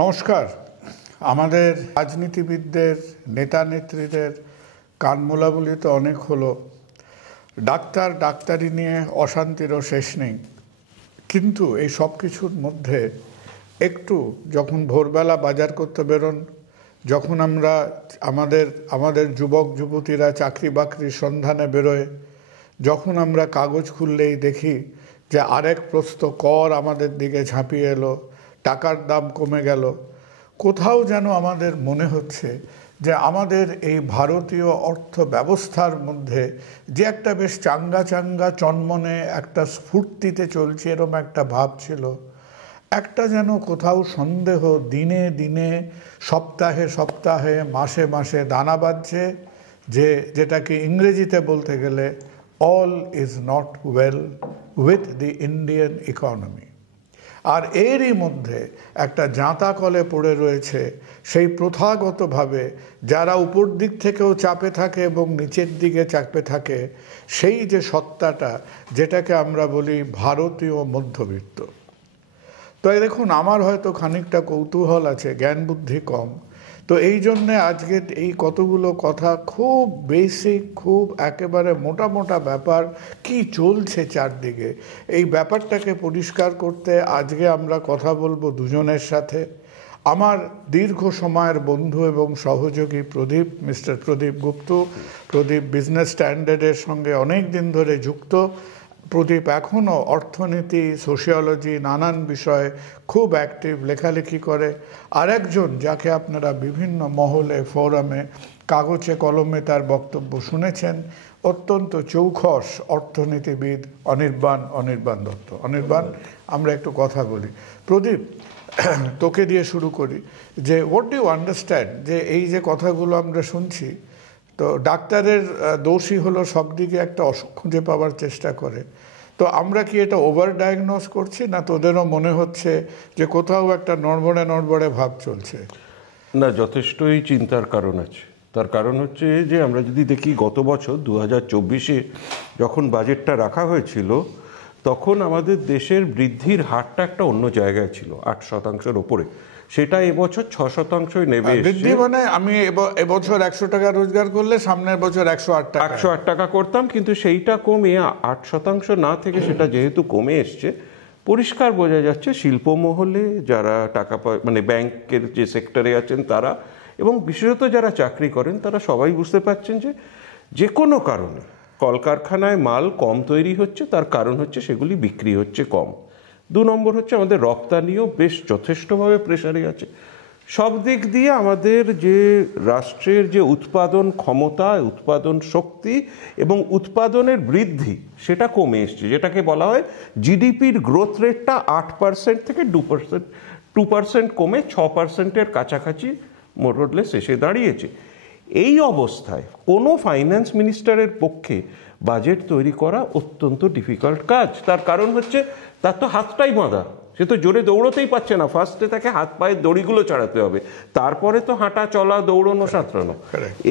নমস্কার। আমাদের রাজনীতিবিদদের, নেতা নেত্রীদের কানমোলাবলি তো অনেক হলো, ডাক্তারি নিয়ে অশান্তিরও শেষ নেই। কিন্তু এই সব কিছুর মধ্যে একটু যখন ভোরবেলা বাজার করতে বেরোন, যখন আমরা আমাদের যুবক যুবতীরা চাকরি বাকরির সন্ধানে বেরোয়, যখন আমরা কাগজ খুললেই দেখি যে আরেক প্রস্থ কর আমাদের দিকে ঝাঁপিয়ে এলো, টাকার দাম কমে গেল, কোথাও যেন আমাদের মনে হচ্ছে যে আমাদের এই ভারতীয় অর্থ ব্যবস্থার মধ্যে যে একটা বেশ চাঙ্গা চাঙ্গা চনমনে একটা স্ফূর্তিতে চলছে, এরম একটা ভাব ছিল। একটা যেন কোথাও সন্দেহ দিনে দিনে, সপ্তাহে সপ্তাহে, মাসে মাসে দানা বাঁধছে, যেটাকে ইংরেজিতে বলতে গেলে all is not well with the Indian economy. আর এরই মধ্যে একটা জাঁতা কলে পড়ে রয়েছে সেই প্রথাগতভাবে যারা উপর দিক থেকেও চাপে থাকে এবং নিচের দিকে চাপে থাকে, সেই যে সত্তাটা যেটাকে আমরা বলি ভারতীয় মধ্যবিত্ত। তো দেখুন, আমার হয়তো খানিকটা কৌতূহল আছে, জ্ঞান বুদ্ধি কম, তো এই জন্যে আজকে এই কতগুলো কথা, খুব বেসিক, খুব একেবারে মোটা মোটা ব্যাপার, কি চলছে চারদিকে, এই ব্যাপারটাকে পরিষ্কার করতে আজকে আমরা কথা বলবো দুজনের সাথে। আমার দীর্ঘ সময়ের বন্ধু এবং সহযোগী প্রদীপ, মিস্টার প্রদীপ গুপ্ত। প্রদীপ বিজনেস স্ট্যান্ডার্ডের সঙ্গে অনেক দিন ধরে যুক্ত। প্রদীপ এখনও অর্থনীতি, সোশিওলজি, নানান বিষয়ে খুব অ্যাক্টিভ, লেখালেখি করে। আরেকজন যাকে আপনারা বিভিন্ন মহলে, ফোরামে, কাগজে কলমে তার বক্তব্য শুনেছেন, অত্যন্ত চৌখস অর্থনীতিবিদ অনির্বাণ দত্ত। অনির্বাণ, আমরা একটু কথা বলি। প্রদীপ, তোকে দিয়ে শুরু করি, যে হোয়াট ডু ইউ আন্ডারস্ট্যান্ড, যে এই যে কথাগুলো আমরা শুনছি, তো ডাক্তারের দোষই হলো সব দিকে একটা অসুখ খুঁজে পাওয়ার চেষ্টা করে, তো আমরা কি এটা ওভার ডায়াগনোস করছি, না তোদেরও মনে হচ্ছে যে কোথাও একটা নড়বড়ে ভাব চলছে? না, যথেষ্টই চিন্তার কারণ আছে। তার কারণ হচ্ছে যে আমরা যদি দেখি গত বছর 2024-এ যখন বাজেটটা রাখা হয়েছিল, তখন আমাদের দেশের বৃদ্ধির হারটা একটা অন্য জায়গায় ছিল, 8%-এর ওপরে। সেটা এবছর 6%-ই নেমে এসেছে। বৃদ্ধি মানে আমি এবছর 100 টাকা রোজগার করলে সামনের বছর 108 টাকা করতাম, কিন্তু সেইটা কমে 8% না থেকে সেটা যেহেতু কমে এসছে, পরিষ্কার বোঝা যাচ্ছে শিল্পমহলে যারা টাকা মানে ব্যাংকের যে সেক্টরে আছেন তারা, এবং বিশেষত যারা চাকরি করেন, তারা সবাই বুঝতে পারছেন যে কোনো কারণে কলকারখানায় মাল কম তৈরি হচ্ছে, তার কারণ হচ্ছে সেগুলি বিক্রি হচ্ছে কম। 2 নম্বর হচ্ছে আমাদের রপ্তানিও বেশ যথেষ্টভাবে প্রেসারে আছে। সব দিক দিয়ে আমাদের যে রাষ্ট্রের যে উৎপাদন ক্ষমতা, উৎপাদন শক্তি এবং উৎপাদনের বৃদ্ধি, সেটা কমে এসছে, যেটাকে বলা হয় জিডিপির গ্রোথ রেটটা 8% থেকে 2% কমে 6%-এর কাছাকাছি মোরলেস এসে দাঁড়িয়েছে। এই অবস্থায় কোনো ফাইন্যান্স মিনিস্টারের পক্ষে বাজেট তৈরি করা অত্যন্ত ডিফিকাল্ট কাজ। তার কারণ হচ্ছে তার তো হাতটাই বাঁধা, সে তো জোরে দৌড়তেই পারছে না। ফার্স্টে তাকে হাত পায়ের দড়িগুলো চালাতে হবে, তারপরে তো হাঁটা চলা, দৌড়ানো, সাঁতরানো।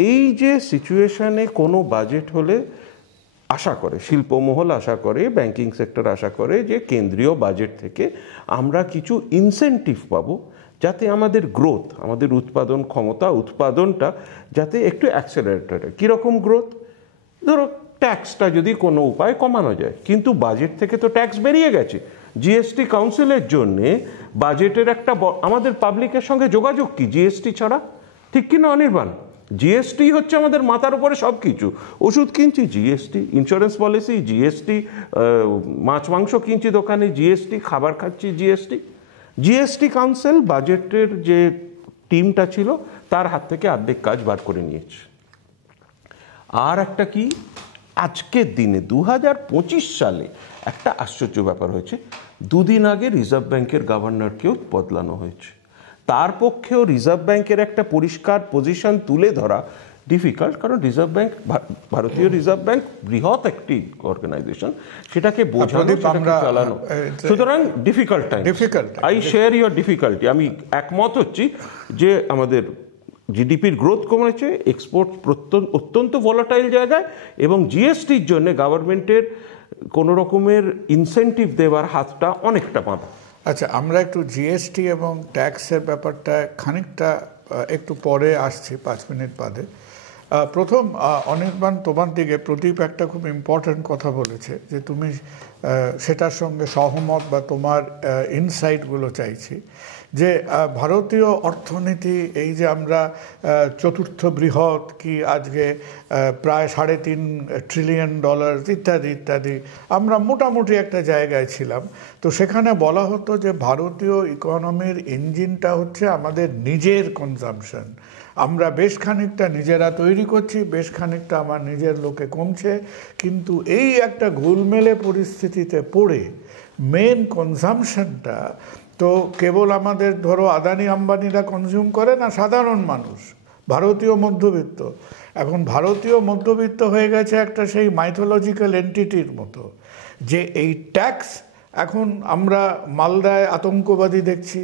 এই যে সিচুয়েশনে কোনো বাজেট হলে আশা করে শিল্পমহল, আশা করে ব্যাংকিং সেক্টর, আশা করে যে কেন্দ্রীয় বাজেট থেকে আমরা কিছু ইনসেন্টিভ পাবো, যাতে আমাদের গ্রোথ, আমাদের উৎপাদন ক্ষমতা, উৎপাদনটা যাতে একটু অ্যাক্সেলারেটেড হয়। কীরকম গ্রোথ? ধরো ট্যাক্সটা যদি কোনো উপায় কমানো যায়, কিন্তু বাজেট থেকে তো ট্যাক্স বেরিয়ে গেছে। জিএসটি কাউন্সিলের জন্যে বাজেটের একটা আমাদের পাবলিকের সঙ্গে যোগাযোগ কি জিএসটি ছাড়া? ঠিক কি না অনির্বাণ? জিএসটি হচ্ছে আমাদের মাথার উপরে সব কিছু। ওষুধ কিনছি জিএসটি, ইন্স্যুরেন্স পলিসি জিএসটি, মাছ মাংস কিনছি দোকানে জিএসটি, খাবার খাচ্ছি জিএসটি। জিএসটি কাউন্সিল বাজেটের যে টিমটা ছিল তার হাত থেকে অর্ধেক কাজ বার করে নিয়েছে। আর একটা কি, আজকের দিনে 2025 সালে একটা আশ্চর্য ব্যাপার হয়েছে। 2 দিন আগে রিজার্ভ ব্যাংকের গভর্নরকেও বদলানো হয়েছে। তার পক্ষেও রিজার্ভ ব্যাংকের একটা পরিষ্কার পজিশন তুলে ধরা ডিফিকাল্ট, কারণ রিজার্ভ ব্যাংক, ভারতীয় রিজার্ভ ব্যাংক বৃহৎ একটি অর্গানাইজেশন, সেটাকে বোঝানো, চালানো, সুতরাং difficult time. I share your difficulty. আমি একমত হচ্ছি যে আমাদের জিডিপির গ্রোথ কমেছে, এক্সপোর্ট অত্যন্ত ভলাটাইল জায়গায়, এবং জিএসটির জন্য গভর্নমেন্টের কোনো রকমের ইনসেন্টিভ দেওয়ার হাতটা অনেকটা বাঁধা। আচ্ছা, আমরা একটু জিএসটি এবং ট্যাক্সের ব্যাপারটা খানিকটা একটু পরে আসছি, 5 মিনিট বাদে। প্রথম অনির্বাণ, তোমার দিকে প্রদীপ একটা খুব ইম্পর্ট্যান্ট কথা বলেছে, যে তুমি সেটার সঙ্গে সহমত বা তোমার ইনসাইটগুলো চাইছি, যে ভারতীয় অর্থনীতি, এই যে আমরা চতুর্থ বৃহৎ কি আজকে প্রায় $3.5 ট্রিলিয়ন ইত্যাদি ইত্যাদি, আমরা মোটামুটি একটা জায়গায় ছিলাম। তো সেখানে বলা হতো যে ভারতীয় ইকোনমির ইঞ্জিনটা হচ্ছে আমাদের নিজের কনজাম্পশন। আমরা বেশ খানিকটা নিজেরা তৈরি করছি, বেশ খানিকটা আমার নিজের লোকে কমছে, কিন্তু এই একটা গোলমেলে পরিস্থিতিতে পড়ে মেন কনজাম্পশনটা তো কেবল আমাদের ধরো আদানি আম্বানিরা কনজিউম করে না, সাধারণ মানুষ, ভারতীয় মধ্যবিত্ত। এখন ভারতীয় মধ্যবিত্ত হয়ে গেছে একটা সেই মাইথোলজিক্যাল এন্টিটির মতো, যে এই ট্যাক্স, এখন আমরা মালদায় আতঙ্কবাদী দেখছি,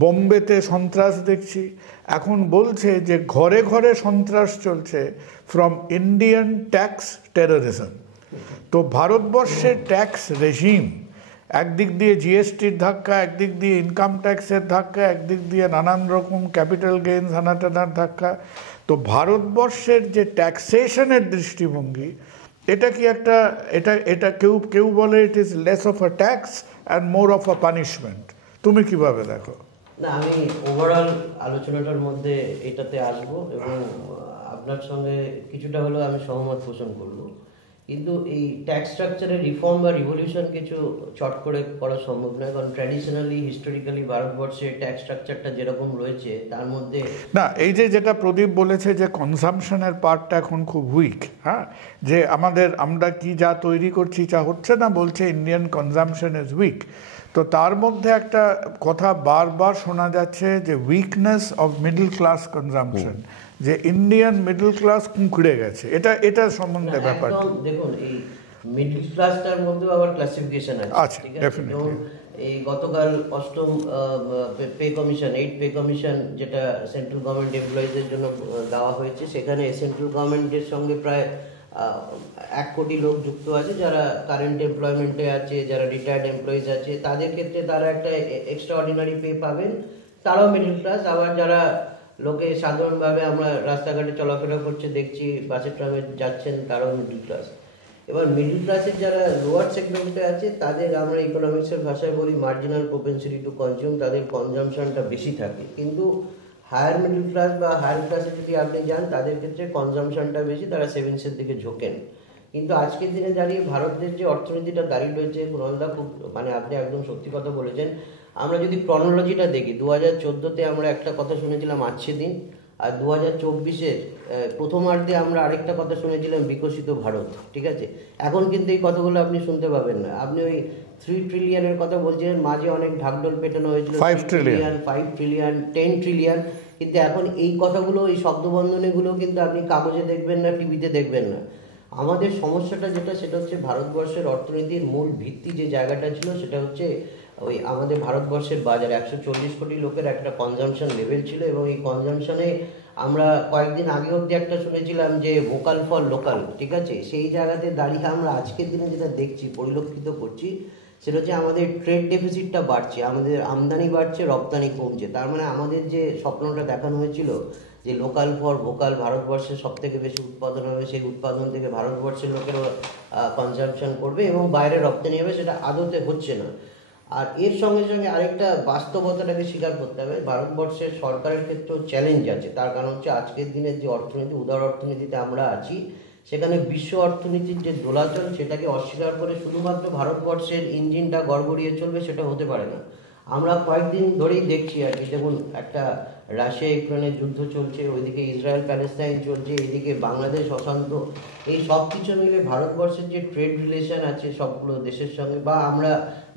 বোম্বেতে সন্ত্রাস দেখছি, এখন বলছে যে ঘরে ঘরে সন্ত্রাস চলছে ফ্রম ইন্ডিয়ান ট্যাক্স টেরোরিজম। তো ভারতবর্ষের ট্যাক্স রেজিম একদিক দিয়ে জিএসটির ধাক্কা, একদিক দিয়ে ইনকাম ট্যাক্সের ধাক্কা, একদিক দিয়ে নানান রকম ক্যাপিটাল গেইনস হানাটানার ধাক্কা। তো ভারতবর্ষের যে ট্যাক্সেশনের দৃষ্টিভঙ্গি, এটা কি একটা, এটা কেউ কেউ বলে it is less of a tax and more of a punishment. তুমি কিভাবে দেখো? না, আমি ওভারঅল আলোচনাটার মধ্যে এটাতে আসবো এবং আপনার সঙ্গে কিছুটা হলেও আমি সহমত পোষণ করব। কিন্তু এই ট্যাক্স স্ট্রাকচারের রিফর্ম বা রিভলিউশন কিছু চট করে করা সম্ভব নয়, কারণ ট্র্যাডিশনালি হিস্টোরিক্যালি ভারতবর্ষে ট্যাক্স স্ট্রাকচারটা যেরকম রয়েছে তার মধ্যে না, এই যে যেটা প্রদীপ বলেছে যে কনজাম্পশনের পার্টটা এখন খুব উইক, হ্যাঁ, যে আমরা কি যা তৈরি করছি যা হচ্ছে না, বলছে ইন্ডিয়ান কনজাম্পশন ইজ উইক। তো তার মধ্যে একটা কথা বারবার শোনা যাচ্ছে যে weakness of middle class consumption, যে ইন্ডিয়ান মিডল ক্লাস কুঁকড়ে গেছে। এটা সম্বন্ধে ব্যাপার দেখুন, এই মিডল ক্লাসটার মধ্যেও আবার ক্লাসিফিকেশন আছে, ঠিক আছে? যেমন এই গতকাল 8ম pay commission, 8th pay commission, যেটা সেন্ট্রাল গভর্নমেন্ট এমপ্লয়িজের জন্য দেওয়া হয়েছে, সেখানে সেন্ট্রাল গভর্নমেন্টের সঙ্গে প্রায় 1 কোটি লোক যুক্ত আছে, যারা কারেন্ট এমপ্লয়মেন্টে আছে, যারা রিটায়ার্ড এমপ্লয়িজ আছে, তাদের ক্ষেত্রে তারা একটা এক্সট্রা অর্ডিনারি পে পাবেন, তারাও মিডল ক্লাস। আবার যারা লোকে সাধারণভাবে আমরা রাস্তাঘাটে চলাফেরা করছে দেখছি, বাসে ট্রামে যাচ্ছেন, তারাও মিডল ক্লাস। এবার মিডল ক্লাসের যারা লোয়ার সেগমেন্টে আছে, তাদের আমরা ইকোনমিক্সের ভাষায় বলি মার্জিনাল প্রপেন্সিটি টু কনজিউম, তাদের কনজাম্পশনটা বেশি থাকে। কিন্তু হায়ার মিডল ক্লাস বা হায়ার ক্লাসে যদি আপনি যান, তাদের ক্ষেত্রে কনজাম্পশনটা বেশি, তারা সেভিংসের দিকে ঝোঁকেন। কিন্তু আজকের দিনে দাঁড়িয়ে ভারতের যে অর্থনীতিটা দাঁড়িয়ে রয়েছে, কুণালদা খুব আপনি একদম সত্যি কথা বলেছেন। আমরা যদি ক্রনোলজিটা দেখি, 2014-তে আমরা একটা কথা শুনেছিলাম আজকে দিন, আর 2024-এর প্রথমার্ধে আমরা আরেকটা কথা শুনেছিলাম বিকশিত ভারত, ঠিক আছে? এখন কিন্তু এই কথাগুলো আপনি শুনতে পাবেন না। আপনি ওই 3 ট্রিলিয়নের কথা বলছিলেন, মাঝে অনেক ঢাকঢোল পেটানো হয়েছিল 5 ট্রিলিয়ন, 5 ট্রিলিয়ন, 10 ট্রিলিয়ন, কিন্তু এখন এই কথাগুলো, এই শব্দবন্ধনীগুলো কিন্তু আপনি কাগজে দেখবেন না, টিভিতে দেখবেন না। আমাদের সমস্যাটা সেটা হচ্ছে ভারতবর্ষের অর্থনীতির মূল ভিত্তি যে জায়গাটা ছিল, সেটা হচ্ছে ওই আমাদের ভারতবর্ষের বাজার 140 কোটি লোকের একটা কনজাম্পশন লেভেল ছিল, এবং এই কনজাম্পশনে আমরা কয়েকদিন আগে অবধি একটা শুনেছিলাম যে ভোকাল ফর লোকাল, ঠিক আছে? সেই জায়গাতে দাঁড়িয়ে আমরা আজকের দিনে যেটা দেখছি, পরিলক্ষিত করছি, সেটা হচ্ছে আমাদের ট্রেড ডেফিসিটটা বাড়ছে, আমাদের আমদানি বাড়ছে, রপ্তানি কমছে। তার মানে আমাদের যে স্বপ্নটা দেখানো হয়েছিল যে লোকাল ফর ভোকাল, ভারতবর্ষের সব থেকে বেশি উৎপাদন হবে, সেই উৎপাদন থেকে ভারতবর্ষের লোকেরা কনজাম্পশন করবে এবং বাইরে রপ্তানি হবে, সেটা আদতে হচ্ছে না। আর এর সঙ্গে সঙ্গে আরেকটা বাস্তবতাটাকে স্বীকার করতে হবে, ভারতবর্ষের সরকারের ক্ষেত্রেও চ্যালেঞ্জ আছে। তার কারণ হচ্ছে আজকের দিনের যে অর্থনীতি, উদার অর্থনীতিতে আমরা আছি, সেখানে বিশ্ব অর্থনীতির যে দোলাচল, সেটাকে অস্বীকার করে শুধুমাত্র ভারতবর্ষের ইঞ্জিনটা গড়গড়িয়ে চলবে, সেটা হতে পারে না। আমরা কয়েকদিন ধরেই দেখছি আর কি, দেখুন, একটা রাশিয়া ইউক্রেনের যুদ্ধ চলছে, ওইদিকে ইসরায়েল প্যালেস্টাইন চলছে, এইদিকে বাংলাদেশ অশান্ত। এই সব কিছু মিলে ভারতবর্ষের যে ট্রেড রিলেশন আছে সবগুলো দেশের সঙ্গে, বা আমরা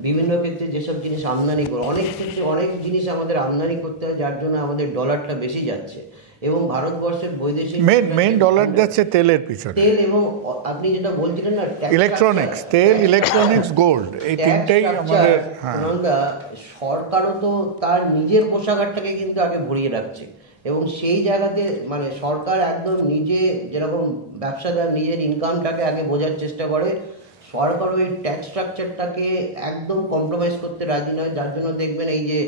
বিভিন্ন ক্ষেত্রে যেসব জিনিস আমদানি করি, অনেক ক্ষেত্রে অনেক জিনিস আমাদের আমদানি করতে হয়, যার জন্য আমাদের ডলারটা বেশি যাচ্ছে। এবং ভারতবর্ষের বৈদেশিক মেন ডলার যাচ্ছে তেলের পিছনে, তেল, এবং আপনি যেটা বলছিলেন না, ইলেকট্রনিক্স, তেল, ইলেকট্রনিক্স, গোল্ড, এই তিনটেই আমাদের। সরকারও তো তার নিজের কোষাগারটাকে কিন্তু আগে ভরিয়ে রাখছে, এবং সেই জায়গাতে মানে সরকার একদম নিজে যেরকম ব্যবসাদার নিজের ইনকামটাকে আগে বোঝার চেষ্টা করে, সরকার ওই ট্যাক্স স্ট্রাকচারটাকে একদম কম্প্রোমাইজ করতে রাজি নয়, যার জন্য দেখবেন এই যে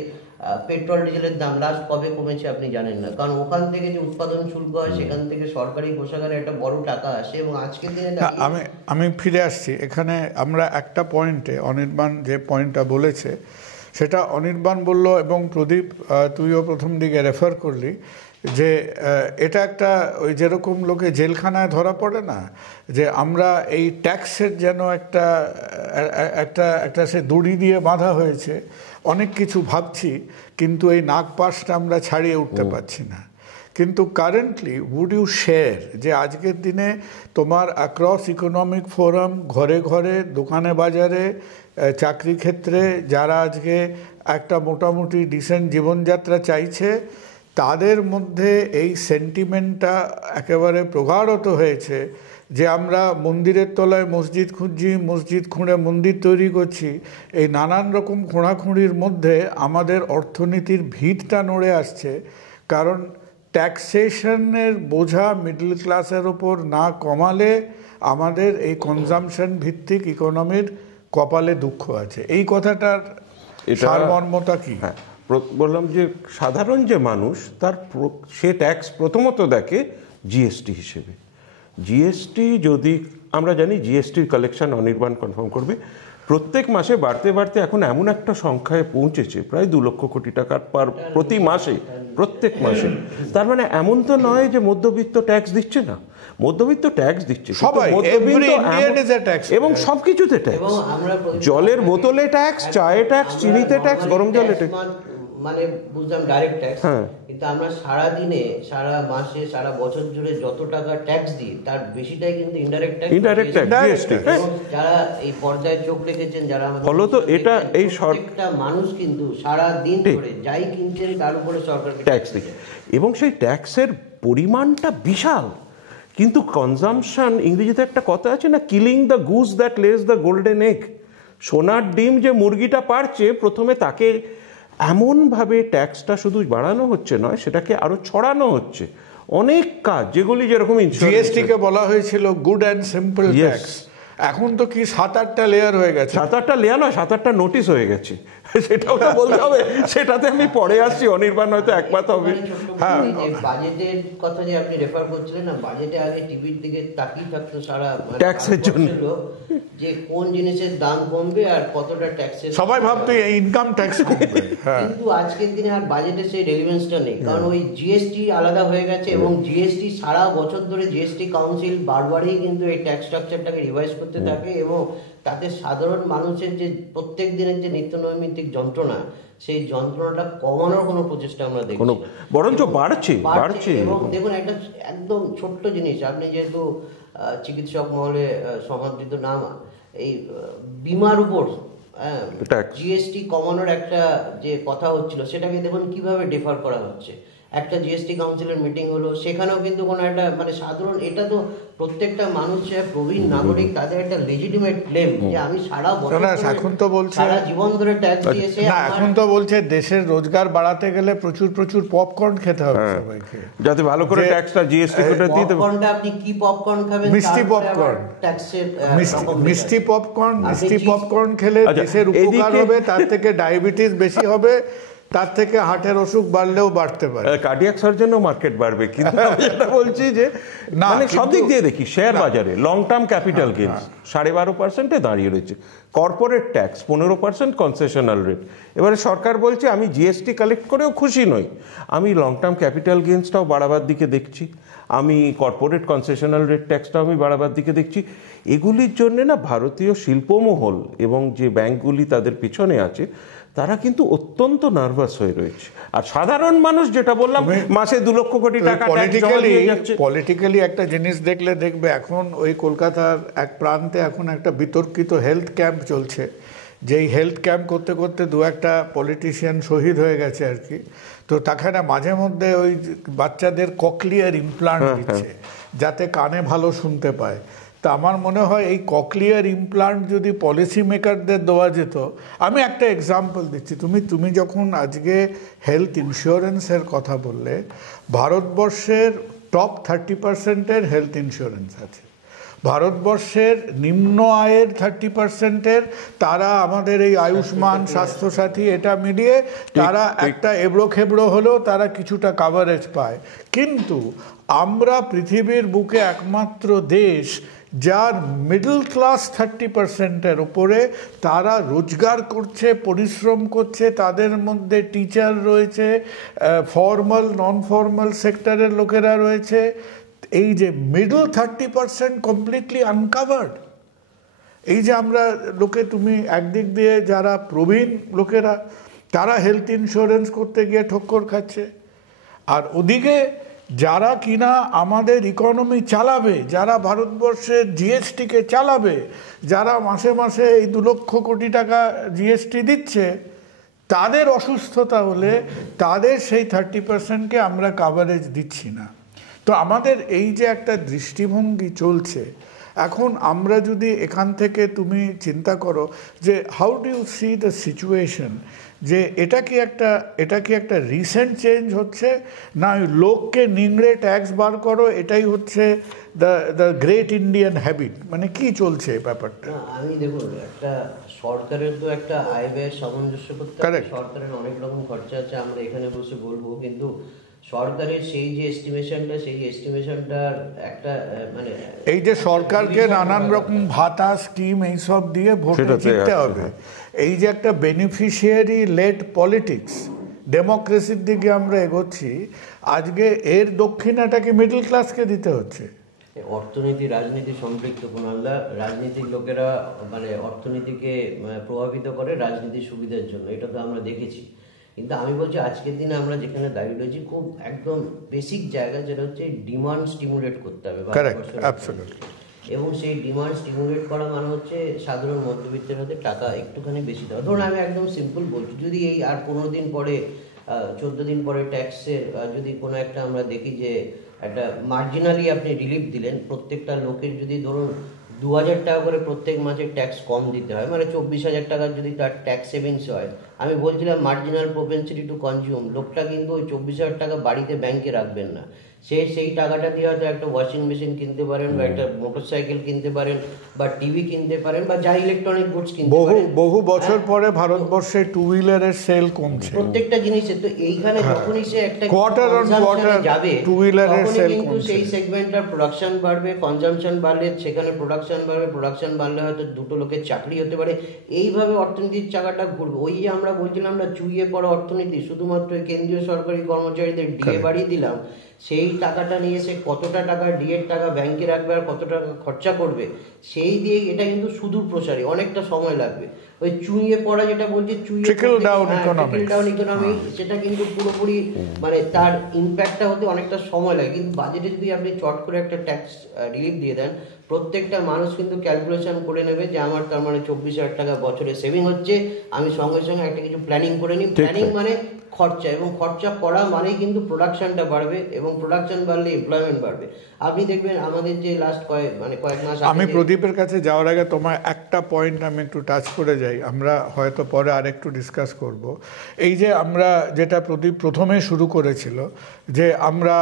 পেট্রোল ডিজেলের দাম লাস্ট কবে কমেছে আপনি জানেন না, কারণ ওখান থেকে যে উৎপাদন শুল্ক হয় সেখান থেকে সরকারি কোষাগারে একটা বড় টাকা আসে। এবং আজকের দিনে আমি ফিরে আসছি এখানে। আমরা একটা পয়েন্টে অনির্বাণ যে পয়েন্টটা বলেছে সেটা অনির্বাণ বলল এবং প্রদীপ তুইও প্রথম দিকে রেফার করলি যে এটা একটা ওই যেরকম লোকে জেলখানায় ধরা পড়ে না, যে আমরা এই ট্যাক্সের যেন একটা একটা একটা সে দড়ি দিয়ে বাঁধা হয়েছে, অনেক কিছু ভাবছি কিন্তু এই নাগপাশটা আমরা ছাড়িয়ে উঠতে পারছি না। কিন্তু কারেন্টলি উড ইউ শেয়ার যে আজকের দিনে তোমার অ্যাক্রস ইকোনমিক ফোরাম, ঘরে ঘরে, দোকানে বাজারে, চাকরি ক্ষেত্রে যারা আজকে একটা মোটামুটি ডিসেন্ট জীবনযাত্রা চাইছে, তাদের মধ্যে এই সেন্টিমেন্টটা একেবারে প্রগাঢ়ত হয়েছে যে আমরা মন্দিরের তলায় মসজিদ খুঁজছি, মসজিদ খুঁড়ে মন্দির তৈরি করছি। এই নানান রকম খোঁড়াখুঁড়ির মধ্যে আমাদের অর্থনীতির ভিতটা নড়ে আসছে, কারণ ট্যাক্সেশনের বোঝা মিডল ক্লাসের ওপর না কমালে আমাদের এই কনজামশন ভিত্তিক ইকোনমির কপালে দুঃখ আছে। এই কথাটার সারমর্মতা কি? বললাম যে সাধারণ যে মানুষ তার সে ট্যাক্স প্রথমত দেখে জিএসটি হিসেবে। জিএসটি যদি আমরা জানি জিএসটির কালেকশন অনির্বাণ কনফার্ম করবে, প্রত্যেক মাসে বাড়তে বাড়তে এখন এমন একটা সংখ্যায় পৌঁছেছে প্রায় 2 লক্ষ কোটি টাকার প্রতি মাসে, প্রত্যেক মাসে। তার মানে এমন তো নয় যে মধ্যবিত্ত ট্যাক্স দিচ্ছে না, মধ্যবিত্ত ট্যাক্স দিচ্ছে সবাই, এবং সবকিছুতে ট্যাক্স, জলের বোতলে ট্যাক্স, চায়ে ট্যাক্স, চিনিতে ট্যাক্স, গরম জলে ট্যাক্স, মানে বুঝলাম ডাইরেক্ট ট্যাক্স, কিন্তু আমরা সারা দিনে, সারা মাসে, সারা বছর জুড়ে যত টাকা ট্যাক্স দিই তার বেশিটাই কিন্তু ইনডাইরেক্ট ট্যাক্স, জিএসটি। যারা এই পর্যায়ে চোখ রেখেছেন, যারা আমাদের ফলত এটা এই প্রত্যেকটা মানুষ কিন্তু সারা দিন ধরে যাই কিনছেন তার উপরে সরকার ট্যাক্স দিচ্ছে, এবং সেই ট্যাক্সের পরিমাণটা বিশাল। কিন্তু কনজামশন, ইংরেজিতে একটা কথা আছে না, কিলিং দ্য গুজ দ্যাট লেজ দ্য গোল্ডেন এগ, সোনার ডিম যে মুরগিটা পারছে, প্রথমে তাকে এমনভাবে ট্যাক্সটা শুধু বাড়ানো হচ্ছে নয়, সেটাকে আরো ছড়ানো হচ্ছে অনেক কাজ, যেগুলি যেরকম জিএসটিকে বলা হয়েছিল গুড অ্যান্ড সিম্পল ট্যাক্স, এখন তো কি 7-8টা লেয়ার হয়ে গেছে। 7-8টা লেয়ার নয়, 7-8টা নোটিশ হয়ে গেছে, সেটাও তো বলতে হবে। সেটাতে আমি পরে আসছি, অনির্বাণ হয়তো একমত হবে। হ্যাঁ, বাজেটের কথা যে আপনি রেফার করছিলেন না, বাজেটে আগে টিভির দিকে তাকিয়ে থাকতো সারা ট্যাক্সের জন্য, যে কোন জিনিসের দাম কমবে আর কতটা ট্যাক্সের, সবাই ভাবতো এই ইনকাম ট্যাক্স কমবে। কিন্তু আজকের দিনে আর বাজেটে সেই রেলিভেন্সটা নেই, কারণ ওই জিএসটি আলাদা হয়ে গেছে, এবং জিএসটি সারা বছর ধরে জিএসটি কাউন্সিল বারবারই কিন্তু এই ট্যাক্স স্ট্রাকচারটাকে রিভাইজ করতে থাকে, এবং তাতে সাধারণ মানুষের যে প্রত্যেক দিনের যে নিত্যনৈমিত্তিক যন্ত্রণা, সেই যন্ত্রণাটা কমানোর কোনো প্রচেষ্টা আমরা দেখি না, বরঞ্চ বাড়ছে। এবং দেখুন একটা একদম ছোট্ট জিনিস, আপনি যেহেতু চিকিৎসক মহলে সমাদৃত নাম, এই বিমার উপর জিএসটি কমানোর একটা যে কথা হচ্ছিল, সেটাকে দেখুন কিভাবে ডিফার করা হচ্ছে। একটা জিএসটি কাউন্সিলের মিটিং হলো, সেখানেও কিন্তু কোনো একটা মানে সাধারণ, এটা তো প্রত্যেকটা মানুষ, প্রবীণ নাগরিক, তাদের একটা লেজিটিমেট ক্লেম যে আমি সারা বছর, এখন তো বলছে সারা জীবন ধরে ট্যাক্স দিয়েছে, এখন তো বলছে দেশের রোজগার বাড়াতে গেলে প্রচুর প্রচুর পপকর্ন খেতে হবে সবাইকে, যাতে ভালো করে ট্যাক্সটা জিএসটি করে দিতে। পপকর্নটা আপনি কি পপকর্ন খাবেন? মিষ্টি পপকর্ন, ট্যাক্সের মিষ্টি পপকর্ন খেলে দেশের উপকার হবে, তার থেকে ডায়াবেটিস বেশি হবে, তার থেকে হার্টের অসুখ বাড়লেও বাড়তে পারে, কার্ডিয়াক সার্জনও মার্কেট বাড়বে। কিন্তু আমি যেটা বলছি যে মানে সব দিক দিয়ে দেখি, শেয়ার বাজারে লং টার্ম ক্যাপিটাল গেইনস 12.5%-এ দাঁড়িয়ে রয়েছে, কর্পোরেট ট্যাক্স 15% কনসেশনাল রেট। এবারে সরকার বলছে আমি জিএসটি কালেক্ট করেও খুশি নই, আমি লং টার্ম ক্যাপিটাল গেইনসটাও বাড়াবার দিকে দেখছি, আমি কর্পোরেট কনসেশনাল রেট ট্যাক্সটাও আমি বাড়াবার দিকে দেখছি। এগুলির জন্য না ভারতীয় শিল্পমহল এবং যে ব্যাংকগুলি তাদের পিছনে আছে, তারা কিন্তু অত্যন্ত নার্ভাস হয়ে রয়েছে। আর সাধারণ মানুষ, যেটা বললাম, মাসে 2 লক্ষ কোটি টাকা পলিটিক্যালি একটা জিনিস দেখবে, এখন ওই কলকাতার এক প্রান্তে এখন একটা বিতর্কিত হেলথ ক্যাম্প চলছে, যেই হেলথ ক্যাম্প করতে করতে 2-1টা পলিটিশিয়ান শহীদ হয়ে গেছে আর কি। তো তাখানে মাঝে মধ্যে ওই বাচ্চাদের ককলিয়ার ইমপ্লান্ট দিচ্ছে যাতে কানে ভালো শুনতে পায়। তা আমার মনে হয় এই ককলিয়ার ইমপ্লান্ট যদি পলিসি মেকারদের দেওয়া যেত। আমি একটা এক্সাম্পল দিচ্ছি, তুমি যখন আজকে হেলথ ইন্স্যুরেন্সের কথা বললে, ভারতবর্ষের টপ 30%-এর হেলথ ইন্স্যুরেন্স আছে, ভারতবর্ষের নিম্ন আয়ের 30%-এর তারা আমাদের এই আয়ুষ্মান স্বাস্থ্যসাথী এটা মিলিয়ে তারা একটা এবড়ো খেবড়ো হলেও তারা কিছুটা কাভারেজ পায়। কিন্তু আমরা পৃথিবীর বুকে একমাত্র দেশ যার মিডল ক্লাস 30%-এর উপরে তারা রোজগার করছে, পরিশ্রম করছে, তাদের মধ্যে টিচার রয়েছে, ফর্মাল নন ফর্মাল সেক্টরের লোকেরা রয়েছে। এই যে মিডল 30% কমপ্লিটলি আনকাভার্ড। এই যে আমরা লোকে, তুমি একদিক দিয়ে যারা প্রবীণ লোকেরা তারা হেলথ ইন্স্যুরেন্স করতে গিয়ে ঠক্কর খাচ্ছে, আর ওদিকে যারা কিনা আমাদের ইকোনমি চালাবে, যারা ভারতবর্ষের জিএসটিকে চালাবে, যারা মাসে মাসে এই 2 লক্ষ কোটি টাকা জিএসটি দিচ্ছে, তাদের অসুস্থতা হলে তাদের সেই 30%-কে আমরা কাভারেজ দিচ্ছি না। তো আমাদের এই যে একটা দৃষ্টিভঙ্গি চলছে, এখন আমরা যদি এখান থেকে তুমি চিন্তা করো যে how do you see the situation, যে এটা কি একটা রিসেন্ট চেঞ্জ হচ্ছে, না লোককে নিংড়ে ট্যাক্স বার করো এটাই হচ্ছে দ্য গ্রেট ইন্ডিয়ান হ্যাবিট, মানে কি চলছে ব্যাপারটা? আমি দেখুন, একটা সরকারের তো একটা আয় ব্যয়ের সামঞ্জস্য করতে হবে, সরকারের অনেক রকম খরচা আছে, আমরা এখানে বসে বলবো, কিন্তু সরকারের সেই যে এস্টিমেশনটার একটা মানে এই যে সরকারকে নানান রকম ভাতা স্কিম এইসব দিয়ে ভোটে জিততে হবে, এই যে একটা বেনিফিশিয়ারি লেড পলিটিক্স, ডেমোক্রেসির দিকে আমরা এগোচ্ছি, আজকে এর দক্ষিণাটাকে মিডল ক্লাসকে দিতে হচ্ছে। অর্থনীতি রাজনীতি সম্পৃক্ত, কোনাল্লা রাজনীতির লোকেরা মানে অর্থনীতিকে প্রভাবিত করে রাজনীতির সুবিধার জন্য, এটা তো আমরা দেখেছি। কিন্তু আমি বলছি আজকের দিনে আমরা যেখানে দাঁড়িয়ে রয়েছি খুব একদম বেসিক জায়গা, যেটা হচ্ছে ডিমান্ড স্টিমুলেট করতে হবে, এবং সেই ডিমান্ড স্টিমুলেট করা মানে হচ্ছে সাধারণ মধ্যবিত্তের হাতে টাকা একটুখানি বেশি দেওয়া। ধরুন আমি একদম সিম্পল বলছি, যদি এই আর 15 দিন পরে 14 দিন পরে ট্যাক্সের যদি কোনো একটা আমরা দেখি যে একটা মার্জিনালি আপনি রিলিফ দিলেন, প্রত্যেকটা লোকের যদি ধরুন 2000 টাকা করে প্রত্যেক মাসে ট্যাক্স কম দিতে হয়, মানে 24,000 টাকার যদি তার ট্যাক্স সেভিংস হয়, আমি বলছিলাম মার্জিনাল প্রোপেন্সিটি টু কনজিউম, লোকটা কিন্তু ওই 24,000 টাকা বাড়িতে ব্যাংকে রাখবেন না, সেই টাকাটা দিয়ে হয়তো একটা ওয়াশিং মেশিন কিনতে পারেন, বা একটা মোটরসাইকেল কিনতে পারেন, বা টিভি কিনতে পারেন, বা যা ইলেকট্রনিক গুডস কিনতে পারেন। বহু বছর পরে ভারতবর্ষে 2 হুইলারের সেল কমছে প্রত্যেকটা জিনিসের। তো এইখানে যখনই সে একটা কোয়ার্টার অন কোয়ার্টার যাবে, 2 হুইলারের সেল কিন্তু সেই সেগমেন্টটার প্রোডাকশন বাড়বে, কনজাম্পশন বাড়লে সেখানে প্রোডাকশন বাড়বে, প্রোডাকশন বাড়লে হয়তো 2 লোকের চাকরি হতে পারে, এইভাবে অর্থনীতির চাকাটা ঘুরবে। ওই যে আমরা বলছিলাম না চুইয়ে পড়া অর্থনীতি, শুধুমাত্র কেন্দ্রীয় সরকারি কর্মচারীদের ডিএ বাড়িয়ে দিলাম, সেই টাকাটা নিয়ে সে কতটা টাকা ডিএর টাকা ব্যাংকে রাখবে আর কত টাকা খরচা করবে, সেই দিয়ে এটা কিন্তু সুদূর প্রসারী, অনেকটা সময় লাগবে। ওই চুইয়ে পড়া যেটা বলছি, ট্রিকল ডাউন ইকোনমি, সেটা কিন্তু পুরোপুরি মানে তার ইম্প্যাক্টটা হতে অনেকটা সময় লাগে। কিন্তু বাজেটে যদি আপনি চট করে একটা ট্যাক্স রিলিফ দিয়ে দেন, প্রত্যেকটা মানুষ কিন্তু ক্যালকুলেশন করে নেবে যে আমার তার মানে 24,000 টাকা বছরে সেভিং হচ্ছে, আমি সঙ্গে সঙ্গে একটা কিছু প্ল্যানিং করে নিই। প্ল্যানিং মানে খরচা, এবং খরচা করা মানেই কিন্তু প্রোডাকশনটা বাড়বে, এবং প্রোডাকশন বাড়লে এমপ্লয়মেন্ট বাড়বে। আপনি দেখবেন আমাদের যে লাস্ট কয়েক মাস, আমি প্রদীপের কাছে যাওয়ার আগে তোমার একটা পয়েন্ট আমি একটু টাচ করে যাই, আমরা হয়তো পরে আরেকটু ডিসকাস করব। এই যে আমরা যেটা প্রদীপ প্রথমে শুরু করেছিল, যে আমরা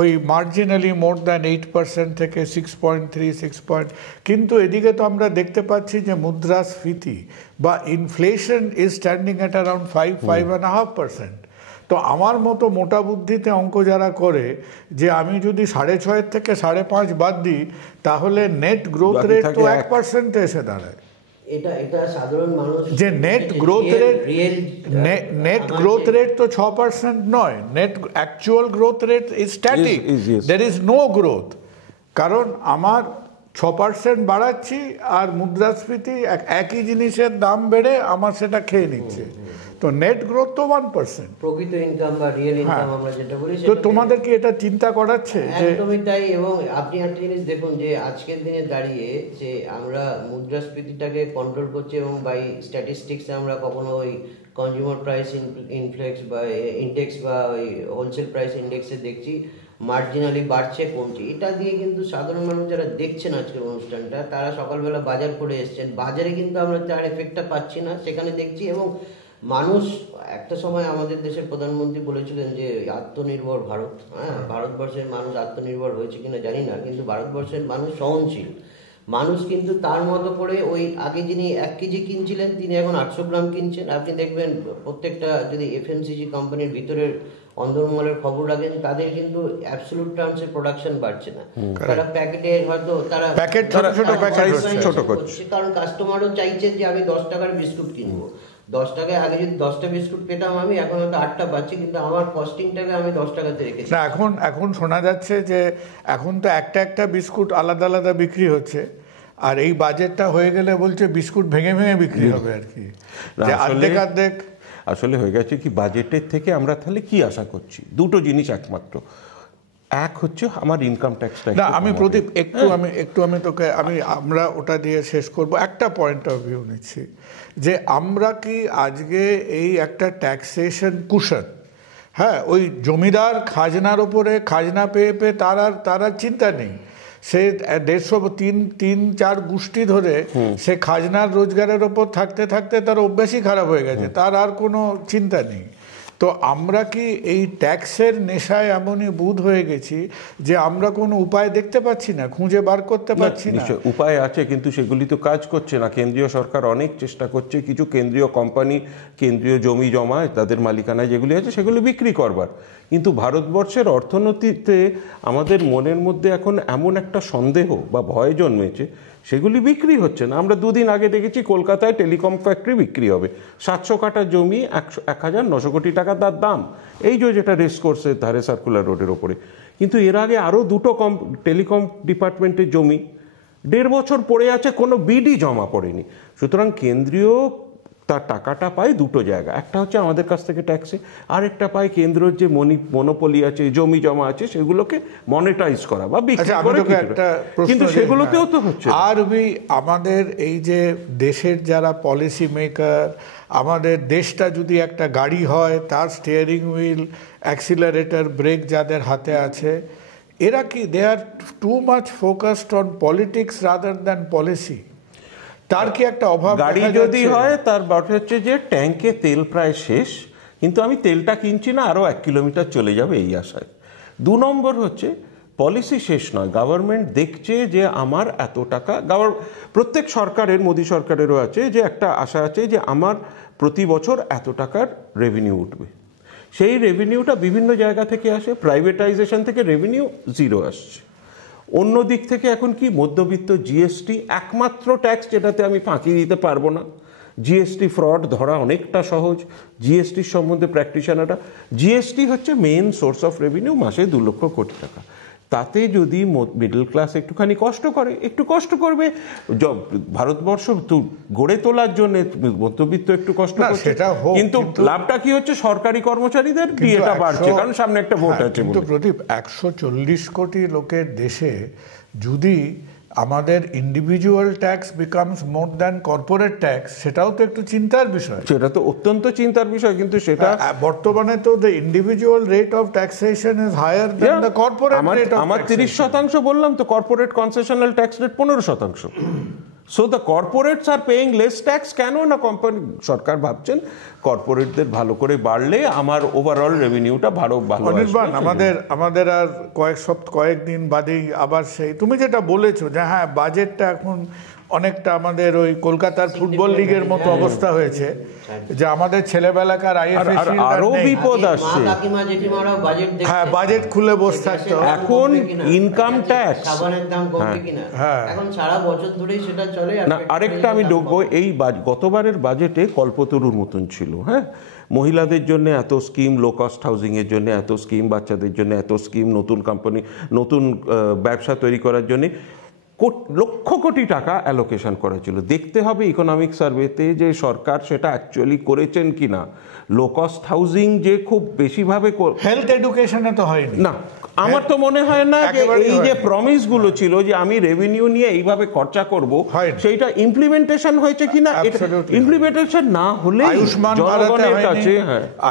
ওই মার্জিনালি মোর দ্যান 8% থেকে 6.3 6 কিন্তু এদিকে তো আমরা দেখতে পাচ্ছি যে মুদ্রাস্ফীতি বা inflation is standing at around 5.5%। তো আমার মতো মোটা বুদ্ধিতে অঙ্ক যারা করে, যে আমি যদি 6.5 থেকে 5.5 বাদ দিই, তাহলে নেট গ্রোথ রেট তো 1% এসে দাঁড়ায়। এটা সাধারণ মানুষ যে নেট গ্রোথ রেট তো 6% নয়, net actual growth rate is static, there is no growth. কারণ আমার 6% বাড়াচ্ছি আর মুদ্রাস্ফীতি একই জিনিসের দাম বেড়ে আমার সেটা খেয়ে নিচ্ছে, তো নেট গ্রোথ তো 1%। প্রকৃত ইনকাম বা রিয়েল ইনকাম আমরা যেটা বলি, তো তোমাদের কি এটা চিন্তা করাচ্ছে? একদমই তাই। এবং আপনি একটা জিনিস দেখুন যে আজকের দিনে দাঁড়িয়ে যে আমরা মুদ্রাস্ফীতিটাকে কন্ট্রোল করছি, এবং বাই স্ট্যাটিস্টিক্সে আমরা কখনো ওই কনজিউমার প্রাইস ইনফ্লেক্স বা ইন্ডেক্স বা ওই হোলসেল প্রাইস ইন্ডেক্সে দেখছি মার্জিনালি বাড়ছে কমছে। এটা দিয়ে কিন্তু সাধারণ মানুষ যারা দেখছেন আজকের অনুষ্ঠানটা, তারা সকালবেলা বাজার করে এসছেন, বাজারে কিন্তু আমরা তার এফেক্টটা পাচ্ছি না, সেখানে দেখছি। এবং মানুষ একটা সময় আমাদের দেশের প্রধানমন্ত্রী বলেছিলেন যে আত্মনির্ভর ভারত, হ্যাঁ, ভারতবর্ষের মানুষ আত্মনির্ভর হয়েছে কিনা জানি না, কিন্তু ভারতবর্ষের মানুষ সহনশীল মানুষ, কিন্তু তার মতো করে ওই আগে যিনি 1 কেজি কিনছিলেন তিনি এখন 800 গ্রাম কিনছেন। আপনি দেখবেন প্রত্যেকটা যদি এফএমসিজি কোম্পানির ভিতরের অন্দরমহলের খবর রাখেন, তাদের কিন্তু অ্যাবসলিউট টার্মসে প্রোডাকশন বাড়ছে না, তারা প্যাকেটে হয়তো তারা ছোট করছে, কারণ কাস্টমারও চাইছেন যে আমি 10 টাকার বিস্কুট কিনবো। 10 টাকায় আগে যদি 10টা বিস্কুট পেতাম আমি, এখন হয়তো 8টা পাচ্ছি, কিন্তু আমার কস্টিংটাকে আমি 10 টাকাতে রেখেছি। না, এখন শোনা যাচ্ছে যে এখন তো একটা বিস্কুট আলাদা আলাদা বিক্রি হচ্ছে, আর এই বাজেটটা হয়ে গেলে বলছে বিস্কুট ভেঙে ভেঙে বিক্রি হবে আর কি, যে অর্ধেক আসলে হয়ে গেছে কি, বাজেটের থেকে আমরা তাহলে কি আশা করছি? দুটো জিনিস একমাত্র, এক হচ্ছে আমার ইনকাম ট্যাক্সটা। না, আমি প্রদীপ আমি তোকে আমরা ওটা দিয়ে শেষ করব। একটা পয়েন্ট অফ ভিউ নিচ্ছি যে আমরা কি আজকে এই একটা ট্যাক্সেশন কুশন, হ্যাঁ, ওই জমিদার খাজনার ওপরে খাজনা পেয়ে পেয়ে তার আর চিন্তা নেই, সে 150-3-4 গোষ্ঠী ধরে সে খাজনার রোজগারের ওপর থাকতে থাকতে তার অভ্যাসই খারাপ হয়ে গেছে, তার আর কোনো চিন্তা নেই। তো আমরা কি এই ট্যাক্সের নেশায় এমনই বুঁদ হয়ে গেছি যে আমরা কোনো উপায় দেখতে পাচ্ছি না, খুঁজে বার করতে পারছি না? উপায় আছে, কিন্তু সেগুলি তো কাজ করছে না। কেন্দ্রীয় সরকার অনেক চেষ্টা করছে, কিছু কেন্দ্রীয় কোম্পানি কেন্দ্রীয় জমি জমা তাদের মালিকানায় যেগুলি আছে সেগুলি বিক্রি করবার, কিন্তু ভারতবর্ষের অর্থনীতিতে আমাদের মনের মধ্যে এখন এমন একটা সন্দেহ বা ভয় জন্মেছে, সেগুলি বিক্রি হচ্ছে না। আমরা 2 দিন আগে দেখেছি কলকাতায় টেলিকম ফ্যাক্টরি বিক্রি হবে, 700 কাঠা জমি 1900 কোটি টাকা তার দাম, এই যেটা রেস কোর্সের ধারে সার্কুলার রোডের ওপরে। কিন্তু এর আগে আরও 2টো টেলিকম ডিপার্টমেন্টের জমি 1.5 বছর পড়ে আছে, কোনো বিডি জমা পড়েনি। সুতরাং কেন্দ্রীয় তার টাকাটা পায় 2টো জায়গা, একটা হচ্ছে আমাদের কাছ থেকে ট্যাক্সে, আরেকটা পায় কেন্দ্রের যে মনোপলি আছে, জমি জমা আছে, সেগুলোকে মনিটাইজ করা বা বিক্রি করে, কিন্তু সেগুলোতেও তো হচ্ছে। আর আমাদের এই যে দেশের যারা পলিসি মেকার, আমাদের দেশটা যদি একটা গাড়ি হয়, তার স্টিয়ারিং হুইল, অ্যাক্সিলারেটর, ব্রেক যাদের হাতে আছে, এরা কি they are too much focused on politics rather than policy? তার কি একটা অভাব? গাড়ি যদি হয় তার ব্যাপার হচ্ছে যে ট্যাঙ্কে তেল প্রায় শেষ, কিন্তু আমি তেলটা কিনছি না, আরও 1 কিলোমিটার চলে যাবে এই আশায়। 2 নম্বর হচ্ছে পলিসি শেষ নয়, গভর্নমেন্ট দেখছে যে আমার এত টাকা, প্রত্যেক সরকারের, মোদী সরকারেরও আছে যে একটা আশা আছে যে আমার প্রতি বছর এত টাকার রেভিনিউ উঠবে। সেই রেভিনিউটা বিভিন্ন জায়গা থেকে আসে, প্রাইভেটাইজেশন থেকে রেভিনিউ 0 আসছে। অন্য দিক থেকে এখন কি মধ্যবিত্ত জিএসটি একমাত্র ট্যাক্স যেটাতে আমি ফাঁকি দিতে পারবো না। জিএসটি ফ্রড ধরা অনেকটা সহজ, জিএসটির সম্বন্ধে প্র্যাকটিশনাররা, জিএসটি হচ্ছে মেন সোর্স অফ রেভিনিউ, মাসে 2 লক্ষ কোটি টাকা। তাতে যদি মিডল ক্লাস একটুখানি কষ্ট করে, একটু কষ্ট করবে, ভারতবর্ষ গড়ে তোলার জন্য মধ্যবিত্ত একটু কষ্ট করছে, কিন্তু লাভটা কি হচ্ছে? সরকারি কর্মচারীদের ডিএটা বাড়ছে, কারণ সামনে একটা ভোট আছে। কিন্তু প্রদীপ, 140 কোটি লোকের দেশে যদি আমাদের individual tax becomes more than corporate tax, সেটাও তো একটু চিন্তার বিষয়। সেটা তো অত্যন্ত চিন্তার বিষয়, কিন্তু সেটা বর্তমানে তো the individual rate of taxation is higher than the corporate rate. আমার 30% বললাম তো, corporate concessional tax rate 15%। So the corporates are paying less tax. কেন না কোম্পানি, সরকার ভাবছেন কর্পোরেটদের ভালো করে বাড়লে আমার ওভারঅল রেভিনিউটা ভালো অনির্বাণ, আমাদের আর কয়েকদিন বাদেই আবার সেই তুমি যেটা বলেছো যে হ্যাঁ, বাজেটটা এখন অনেকটা আমাদের ওই কলকাতার ফুটবল লিগের মতো অবস্থা হয়েছে, যে আমাদের ছেলেবেলাকার আইএফএ আরো বিপদ আসছে। হ্যাঁ, বাজেট খুলে বসে থাকতো। এখন ইনকাম ট্যাক্স, সাবানের দাম কমবে কিনা, এখন সারা বছর ধরেই সেটা চলে। না, আরেকটা আমি ঢুকবো, এই গতবারের বাজেটে কল্পতরুর মতন ছিল। হ্যাঁ, মহিলাদের জন্য এত স্কিম, লো কস্ট হাউজিংয়ের জন্য এত স্কিম, বাচ্চাদের জন্য এত স্কিম, নতুন কোম্পানি, নতুন ব্যবসা তৈরি করার জন্য লক্ষ কোটি টাকা অ্যালোকেশন করা ছিল। দেখতে হবে ইকোনমিক সার্ভেতে যে সরকার সেটা অ্যাকচুয়ালি করেছেন কিনা। লো কস্ট হাউজিং যে খুব বেশিভাবে, হেলথ এডুকেশনে তো হয়নি না, আমার তো মনে হয় না যে এই যে প্রমিসগুলো ছিল যে আমি রেভিনিউ নিয়ে এইভাবে খরচা করব, সেইটা ইমপ্লিমেন্টেশন হয়েছে কিনা। ইমপ্লিমেন্টেশন না হলে জনগণের কাছে,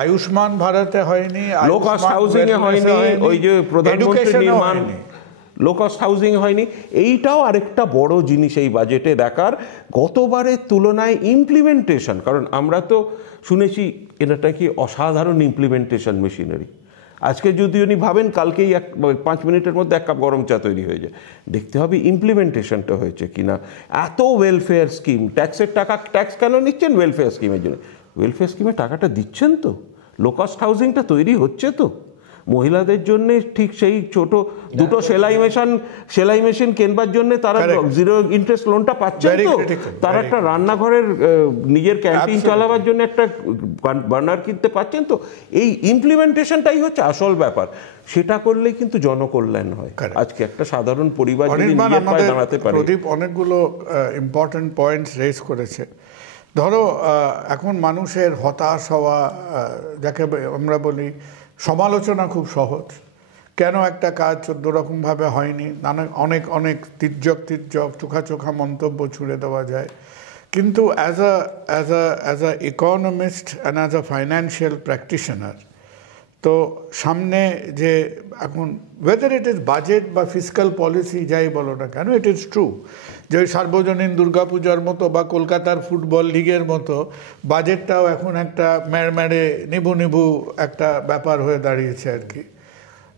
আয়ুষ্মান ভারতে হয়নি, লো কস্ট হাউজিং এ হয়নি, ওই যে প্রধানমন্ত্রী নির্মাণ লো কস্ট হাউজিং হয়নি। এইটাও আরেকটা বড় জিনিস এই বাজেটে দেখার, গতবারের তুলনায় ইমপ্লিমেন্টেশন। কারণ আমরা তো শুনেছি এটা কি অসাধারণ ইমপ্লিমেন্টেশন মেশিনারি। আজকে যদি উনি ভাবেন কালকেই 5 মিনিটের মধ্যে 1 কাপ গরম চা তৈরি হয়ে যায়। দেখতে হবে ইমপ্লিমেন্টেশনটা হয়েছে কিনা। এত ওয়েলফেয়ার স্কিম, ট্যাক্সের টাকা ট্যাক্স কেন নিচ্ছেন? ওয়েলফেয়ার স্কিমের জন্য। ওয়েলফেয়ার স্কিমে টাকাটা দিচ্ছেন তো? লো কস্ট হাউজিংটা তৈরি হচ্ছে তো? মহিলাদের জন্য ঠিক সেই ছোট দুটো সেলাই মেশিন কেনবার জন্য তারা জিরো ইন্টারেস্ট লোনটা পাচ্ছেন তো? তারা একটা রান্নাঘরের নিজের ক্যান্টিন চালাবার জন্য একটা বার্নার কিনতে পাচ্ছেন তো? এই ইমপ্লিমেন্টেশনটাই হচ্ছে আসল ব্যাপার। সেটা করলেই কিন্তু জনকল্যাণ হয়। আজকে একটা সাধারণ পরিবার যদি নিজের পায়ে দাঁড়াতে পারে। প্রদীপ অনেকগুলো ইম্পর্টেন্ট পয়েন্টস রেজ করেছে। ধরো এখন মানুষের হতাশ হওয়া, যাকে আমরা বলি সমালোচনা, খুব সহজ। কেন একটা কাজ 14 রকমভাবে হয়নি, অনেক অনেক তির্যক চোখা মন্তব্য ছুড়ে দেওয়া যায়। কিন্তু as a economist and as a financial practitioner, তো সামনে যে এখন ওয়েদার ইট ইজ বাজেট বা ফিসকাল পলিসি যাই বলো না কেন, ইট ইজ ট্রু যে ওই সার্বজনীন দুর্গাপূজার মতো বা কলকাতার ফুটবল লিগের মতো বাজেটটাও এখন একটা মেড়মেড়ে নিবু একটা ব্যাপার হয়ে দাঁড়িয়েছে আর কি।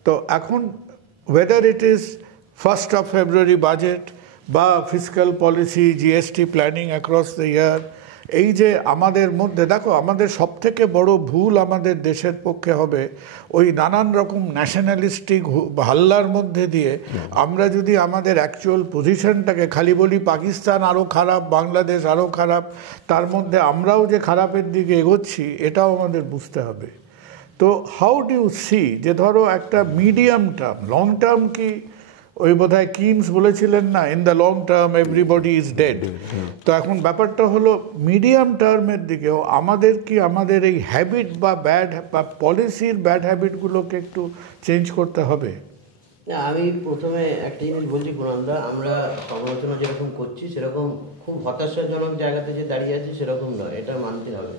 তো এখন whether it is 1st of February budget বা fiscal policy, GST planning across the year, এই যে আমাদের মধ্যে দেখো, আমাদের সবথেকে বড় ভুল আমাদের দেশের পক্ষে হবে ওই নানান রকম ন্যাশনালিস্টিক হাল্লার মধ্যে দিয়ে আমরা যদি আমাদের অ্যাকচুয়াল পজিশনটাকে খালি বলি পাকিস্তান আরও খারাপ, বাংলাদেশ আরও খারাপ, তার মধ্যে আমরাও যে খারাপের দিকে এগোচ্ছি এটাও আমাদের বুঝতে হবে। তো হাউ ডু ইউ সি যে ধরো একটা মিডিয়াম টার্ম, লং টার্ম কি ওই বোধহয় কিনস বলেছিলেন না, in the long term everybody is dead. তো এখন ব্যাপারটা হলো মিডিয়াম টার্মের দিকেও আমাদের কি আমাদের এই হ্যাবিট বা পলিসির ব্যাড হ্যাবিটগুলোকে একটু চেঞ্জ করতে হবে? আমি প্রথমে একটা জিনিস বলছি কুণালদা, আমরা সমালোচনা যেরকম করছি সেরকম খুব হতাশাজনক জায়গাতে যে দাঁড়িয়ে আছে সেরকম নয়, এটা মানতে হবে।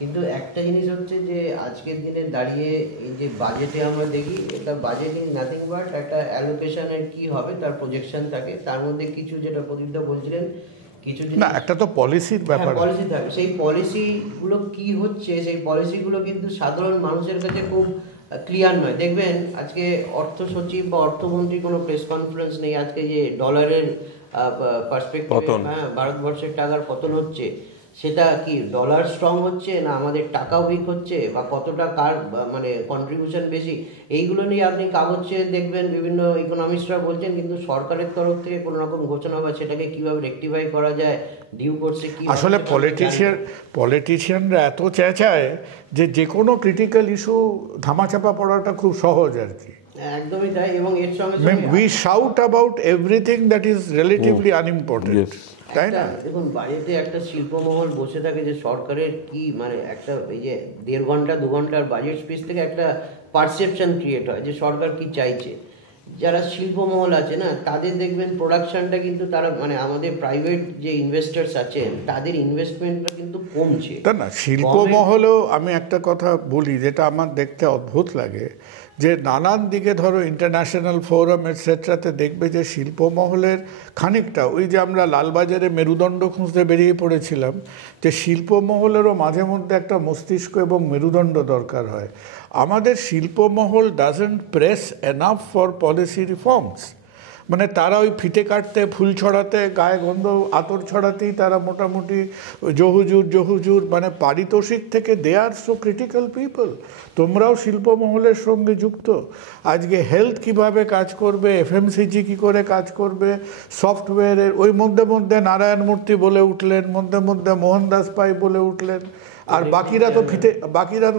কিন্তু একটা জিনিস হচ্ছে যে আজকের দিনে দাঁড়িয়ে এই যে বাজেটে আমরা দেখি, এটা বাজেট ইজ নাথিং বাট একটা অ্যালোকেশনের কি হবে তার প্রজেকশন থাকে, তার মধ্যে কিছু যেটা প্রদীপদা বলছিলেন কিছু না, একটা তো পলিসির ব্যাপার, পলিসি থাকে। সেই পলিসিগুলো কি হচ্ছে, সেই পলিসিগুলো কিন্তু সাধারণ মানুষের কাছে খুব ক্লিয়ার নয়। দেখবেন আজকে অর্থ সচিব বা অর্থমন্ত্রী কোনো প্রেস কনফারেন্স নেই, আজকে যে ডলারের পার্সপেক্টিভে ভারতবর্ষের টাকার পতন হচ্ছে, সেটা কি ডলার স্ট্রং হচ্ছে না আমাদের টাকা উইক হচ্ছে বা কতটা কার মানে কন্ট্রিবিউশন বেশি, এইগুলো নিয়ে আপনি কাগজে দেখবেন বিভিন্ন ইকোনমিস্টরা বলছেন, কিন্তু সরকারের তরফ থেকে কোনো রকম ঘোষণা বা সেটাকে কিভাবে রেকটিফাই করা যায়, ডিউ কোর্সে কি আসলে পলিটিশিয়ানরা এত চেঁচায় যে কোনো ক্রিটিক্যাল ইস্যু ধামাচাপা পড়াটা খুব সহজ আর কি। একদমই তাই। এবং এর সঙ্গে we should about everything that is relatively unimportant, তাই না? দেখুন বাড়িতে একটা শিল্পমহল বসে থাকে যে সরকারের কি মানে একটা এই যে 1.5 ঘন্টা 2 ঘন্টার বাজেট স্পিচ থেকে একটা পারসেপশন ক্রিয়েট হয় যে সরকার কি চাইছে। যারা শিল্পমহল আছে না, তাদের দেখবেন প্রোডাকশনটা কিন্তু তারা মানে আমাদের প্রাইভেট যে ইনভেস্টার্স আছেন তাদের ইনভেস্টমেন্টটা কিন্তু কমছে। তা না, শিল্পমহলেও আমি একটা কথা বলি যেটা আমার দেখতে অদ্ভুত লাগে, যে নানান দিকে ধরো ইন্টারন্যাশনাল ফোরাম এটসেট্রাতে দেখবে যে শিল্পমহলের খানিকটা ওই যে আমরা লালবাজারে মেরুদণ্ড খুঁজতে বেরিয়ে পড়েছিলাম, যে শিল্পমহলেরও মাঝে মধ্যে একটা মস্তিষ্ক এবং মেরুদণ্ড দরকার হয়। আমাদের শিল্পমহল doesn't press enough for policy reforms. মানে তারা ওই ফিতে কাটতে, ফুল ছড়াতে, গায়ে গন্ধ আতর ছড়াতেই তারা মোটামুটি জহুজুর মানে পারিতোষিক থেকে দে আর সো ক্রিটিক্যাল পিপল। তোমরাও শিল্পমহলের সঙ্গে যুক্ত। আজকে হেলথ কিভাবে কাজ করবে, এফএমসিজি কী করে কাজ করবে, সফটওয়্যারের ওই মধ্যে নারায়ণ মূর্তি বলে উঠলেন, মধ্যে মোহনদাস পাই বলে উঠলেন, আর বাকিরা তো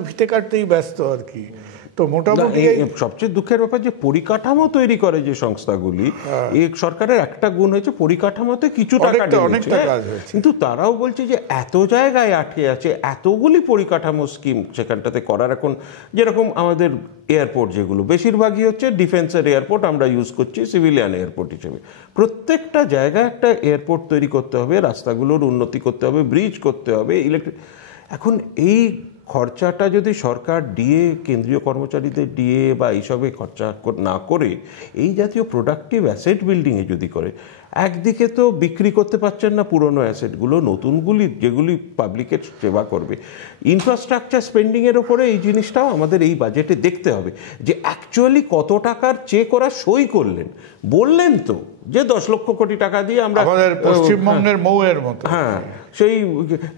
ফিতে কাটতেই ব্যস্ত আর কি। তো মোটামুটি সবচেয়ে দুঃখের ব্যাপার যে পরিকাঠামো তৈরি করে যে সংস্থাগুলি, এই সরকারের একটা গুণ হয়েছে পরিকাঠামোতে কিছু টাকা দিয়েছে, কিন্তু তারাও বলছে যে এত জায়গায় আটকে আছে, এতগুলি পরিকাঠামো স্কিম সেখানটাতে করার। এখন যেরকম আমাদের এয়ারপোর্ট যেগুলো বেশিরভাগই হচ্ছে ডিফেন্সের এয়ারপোর্ট আমরা ইউজ করছি সিভিলিয়ান এয়ারপোর্ট হিসেবে, প্রত্যেকটা জায়গায় একটা এয়ারপোর্ট তৈরি করতে হবে, রাস্তাগুলোর উন্নতি করতে হবে, ব্রিজ করতে হবে, ইলেকট্রিক। এখন এই খরচাটা যদি সরকার ডিএ, কেন্দ্রীয় কর্মচারীদের ডিএ বা এইসবে খরচা না করে এই জাতীয় প্রোডাক্টিভ অ্যাসেট বিল্ডিংয়ে যদি করে, একদিকে তো বিক্রি করতে পারছেন না পুরনো অ্যাসেটগুলো, নতুনগুলি যেগুলি পাবলিকের সেবা করবে। ইনফ্রাস্ট্রাকচার স্পেন্ডিংয়ের ওপরে এই জিনিসটাও আমাদের এই বাজেটে দেখতে হবে যে অ্যাকচুয়ালি কত টাকার চেক ওরা সই করলেন। বললেন তো যে 10 লক্ষ কোটি টাকা দিয়ে আমরা আমাদের পশ্চিমবঙ্গের মৌয়ের মতো। হ্যাঁ, সেই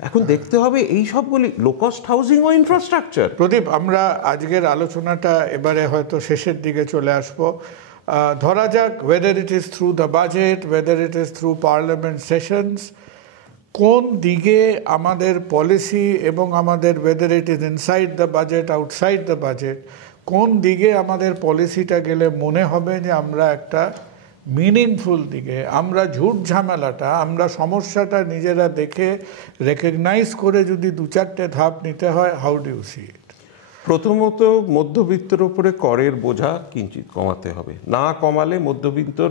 এখন দেখতে হবে এই সবগুলি লো কস্ট হাউজিং ও ইনফ্রাস্ট্রাকচার। প্রদীপ, আমরা আজকের আলোচনাটা এবারে হয়তো শেষের দিকে চলে আসবো। ধরা যাক, whether it is through the budget, whether it is through parliament sessions, কোন দিকে আমাদের পলিসি এবং আমাদের whether it is inside the budget, outside the budget, কোন দিকে আমাদের পলিসিটা গেলে মনে হবে যে আমরা একটা মিনিংফুল দিকে, আমরা ঝুট ঝামেলাটা, আমরা সমস্যাটা নিজেরা দেখে রেকগনাইজ করে যদি 2-4টে ধাপ নিতে হয়, হাউ ডু ইউ সি ইট? প্রথমত মধ্যবিত্তের উপরে করের বোঝা কিঞ্চিত কমাতে হবে, না কমালে মধ্যবিত্তর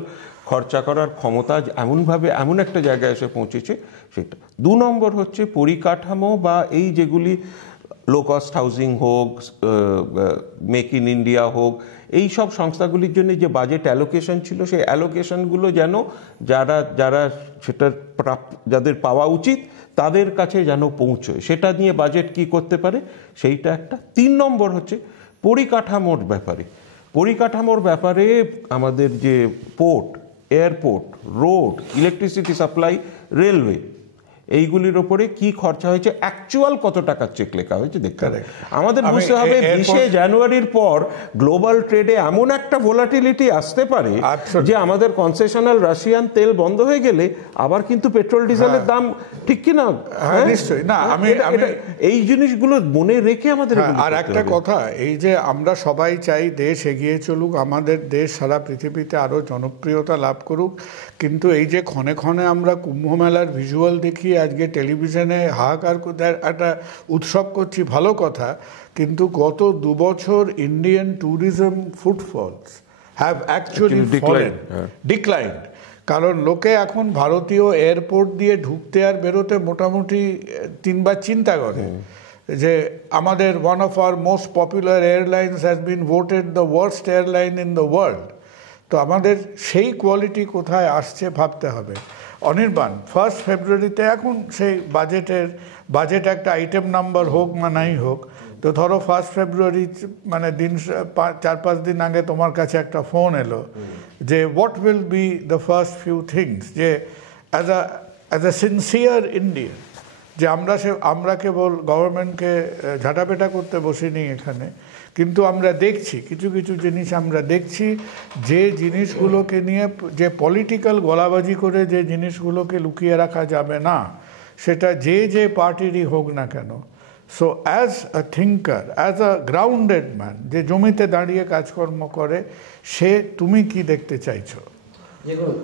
খরচা করার ক্ষমতা এমনভাবে এমন একটা জায়গায় এসে পৌঁছেছে সেটা। 2 নম্বর হচ্ছে পরিকাঠামো বা এই যেগুলি লো কস্ট হাউজিং হোক, মেক ইন ইন্ডিয়া হোক, এই সব সংস্থাগুলির জন্য যে বাজেট অ্যালোকেশন ছিল সেই অ্যালোকেশনগুলো যেন যারা সেটার যাদের পাওয়া উচিত তাদের কাছে যেন পৌঁছয়, সেটা নিয়ে বাজেট কি করতে পারে সেইটা একটা। 3 নম্বর হচ্ছে পরিকাঠামোর ব্যাপারে আমাদের যে port, airport, road, electricity supply, railway, এইগুলির ওপরে কি খরচা হয়েছে, অ্যাকচুয়াল কত টাকার চেক লেখা হয়েছে দেখতে হবে। আমাদের বুঝতে হবে 20শে জানুয়ারির পর গ্লোবাল ট্রেডে এমন একটা ভোলাটিলিটি আসতে পারে যে আমাদের কনসেশনাল রাশিয়ান তেল বন্ধ হয়ে গেলে আবার কিন্তু পেট্রোল ডিজেলের দাম, ঠিক কি না? নিশ্চয়ই না, আমি এই জিনিসগুলো মনে রেখে আমাদের। আর একটা কথা, এই যে আমরা সবাই চাই দেশ এগিয়ে চলুক, আমাদের দেশ সারা পৃথিবীতে আরো জনপ্রিয়তা লাভ করুক, কিন্তু এই যে ক্ষণে ক্ষণে আমরা কুম্ভ মেলার ভিজুয়াল দেখি, আজকে টেলিভিশনে হাহাকার একটা উৎসব করছি, ভালো কথা, কিন্তু গত 2 বছর Indian tourism footfalls have actually declined. কারণ লোকে এখন ভারতীয় এয়ারপোর্ট দিয়ে ঢুকতে আর বেরোতে মোটামুটি 3 বার চিন্তা করে যে আমাদের one of our most popular airlines has been voted the worst airline in the world। তো আমাদের সেই কোয়ালিটি কোথায় আসছে ভাবতে হবে। অনির্বাণ, 1 ফেব্রুয়ারিতে এখন সেই বাজেট একটা আইটেম নাম্বার হোক বা নাই হোক, তো ধরো 1 ফেব্রুয়ারি মানে 4-5 দিন আগে তোমার কাছে একটা ফোন এলো যে what will be the first few things, যে অ্যাজ আ সিনসিয়ার ইন্ডিয়ান, যে আমরা কেবল গভর্নমেন্টকে ঝাঁটাপেটা করতে বসিনি এখানে, কিন্তু আমরা দেখছি কিছু কিছু জিনিস, আমরা দেখছি যে জিনিসগুলোকে নিয়ে যে পলিটিক্যাল গলাবাজি করে যে জিনিসগুলোকে লুকিয়ে রাখা যাবে না, সেটা যে পার্টিরই হোক না কেন। So as a thinker, as a grounded man, যে জমিতে দাঁড়িয়ে কাজকর্ম করে, তুমি কি দেখতে চাইছো? দেখুন,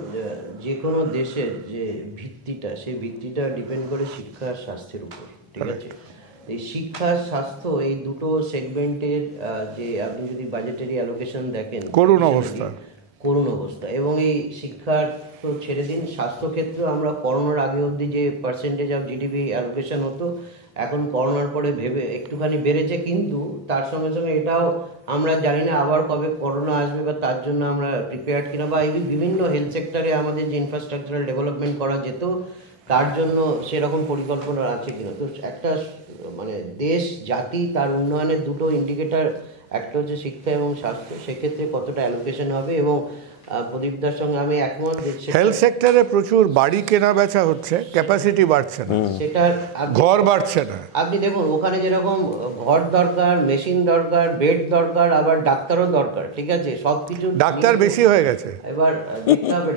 যে কোনো দেশের যে ভিত্তিটা, সেই ভিত্তিটা ডিপেন্ড করে শিক্ষা আর স্বাস্থ্যের উপর, ঠিক আছে? এই শিক্ষা স্বাস্থ্য এই দুটো সেগমেন্টের যে আপনি যদি বাজেটারি অ্যালোকেশন দেখেন, করুণ অবস্থা। এবং এই শিক্ষার তো ছেড়ে দিন, স্বাস্থ্যক্ষেত্রে আমরা করোনার আগে অবধি যে পার্সেন্টেজ অফ জিডিপি অ্যালোকেশন হতো, এখন করোনার পরে ভেবে একটুখানি বেড়েছে, কিন্তু তার সঙ্গে সঙ্গে এটাও আমরা জানি না আবার কবে করোনা আসবে, বা তার জন্য আমরা প্রিপেয়ার্ড কিনা, বা এই বিভিন্ন হেলথ সেক্টরে আমাদের যে ইনফ্রাস্ট্রাকচারাল ডেভেলপমেন্ট করা যেত তার জন্য সেরকম পরিকল্পনা আছে কিনা। তো একটা মানে দেশ জাতি তার উন্নয়নের দুটো ইন্ডিকেটর, একটা হচ্ছে শিক্ষা এবং স্বাস্থ্য, সেক্ষেত্রে কতটা অ্যালোকেশন হবে। এবং প্রদীপদার সঙ্গে আমি একমত, হেলথ সেক্টরে প্রচুর বাড়ি কেনা বেচা হচ্ছে, ক্যাপাসিটি বাড়ছে না, সেটার ঘর বাড়ছে না। আপনি দেখুন ওখানে যেরকম ঘর দরকার, মেশিন দরকার, বেড দরকার, আবার ডাক্তারও দরকার, ঠিক আছে? সবকিছু ডাক্তার বেশি হয়ে গেছে, এবার দেখতে হবে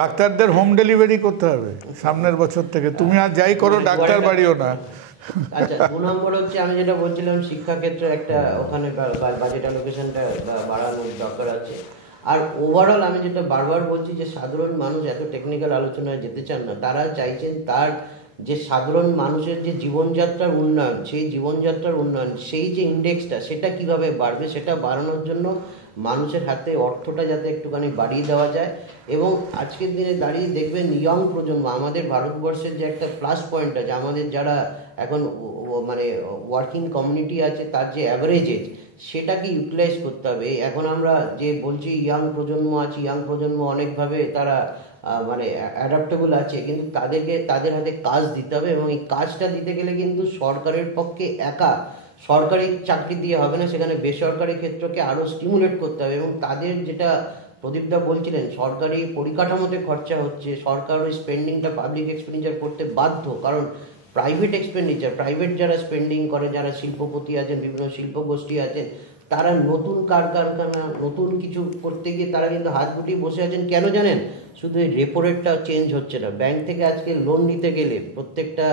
ডাক্তারদের হোম ডেলিভারি করতে হবে সামনের বছর থেকে। তুমি আর যাই করো, ডাক্তার বাড়িও না। আচ্ছা, 2 নম্বর হচ্ছে আমি যেটা বলছিলাম, শিক্ষাক্ষেত্রে একটা ওখানে বাজেট অ্যালোকেশনটা বাড়ানোর দরকার আছে। আর ওভারঅল আমি যেটা বারবার বলছি যে সাধারণ মানুষ এত টেকনিক্যাল আলোচনায় যেতে চান না, তারা চাইছেন তার যে সাধারণ মানুষের যে জীবনযাত্রার উন্নয়ন, সেই জীবনযাত্রার উন্নয়ন, সেই যে ইন্ডেক্সটা, সেটা কিভাবে বাড়বে, সেটা বাড়ানোর জন্য মানুষের হাতে অর্থটা যাতে একটুখানি বাড়িয়ে দেওয়া যায়। এবং আজকের দিনে দাঁড়িয়ে দেখবেন ইয়ং প্রজন্ম, আমাদের ভারতবর্ষের যে একটা প্লাস পয়েন্ট আছে, আমাদের যারা এখন মানে ওয়ার্কিং কমিউনিটি আছে, তার যে অ্যাভারেজ এজ, সেটাকে ইউটিলাইজ করতে হবে। এখন আমরা যে বলছি ইয়াং প্রজন্ম আছে, ইয়াং প্রজন্ম অনেকভাবে তারা মানে অ্যাডাপ্টেবল আছে, কিন্তু তাদের হাতে কাজ দিতে হবে, এবং এই কাজটা দিতে গেলে কিন্তু সরকারের পক্ষে একা সরকারি চাকরি দিয়ে হবে না, সেখানে বেসরকারি ক্ষেত্রকে আরও স্টিমুলেট করতে হবে। এবং তাদের যেটা প্রদীপদা বলছিলেন, সরকারি পরিকাঠামোতে খরচা হচ্ছে, সরকার ওই স্পেন্ডিংটা পাবলিক এক্সপেন্ডিচার করতে বাধ্য, কারণ প্রাইভেট এক্সপেন্ডিচার, প্রাইভেট যারা স্পেন্ডিং করে, যারা শিল্পপতি আছেন, বিভিন্ন শিল্পগোষ্ঠী আছেন, তারা নতুন কারখানা, নতুন কিছু করতে গিয়ে তারা কিন্তু হাত গুটিয়ে বসে আছেন। কেন জানেন? শুধু এই রেপো রেটটা চেঞ্জ হচ্ছে না। ব্যাংক থেকে আজকে লোন নিতে গেলে প্রত্যেকটা